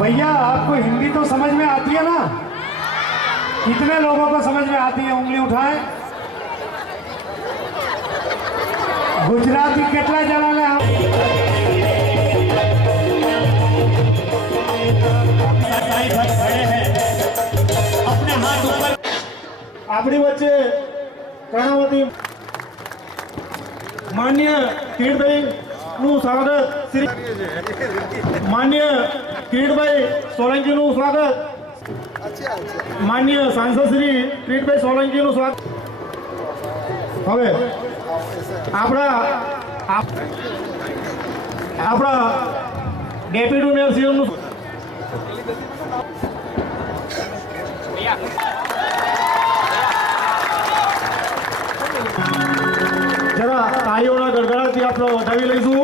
भैया आपको हिंदी तो समझ में आती है ना? कितने लोगों को समझ में आती है? उंगली उठाएं। गुजराती कितना जनाने आप? अपने हाथ ऊपर આપણી વચ્ચે કર્ણાવતી માન્ય કિરીટભાઈ નું સ્વાગત શ્રી માન્ય કિરીટભાઈ સોલંકી નું સ્વાગત માન્ય સાંસદ શ્રી કિરીટભાઈ સોલંકી નું સ્વાગત હવે આપણા ડેપ્યુટી મેયર શ્રી નું જરા તાળીઓના ગડગડાટથી આપણે વધાવી લઈશું।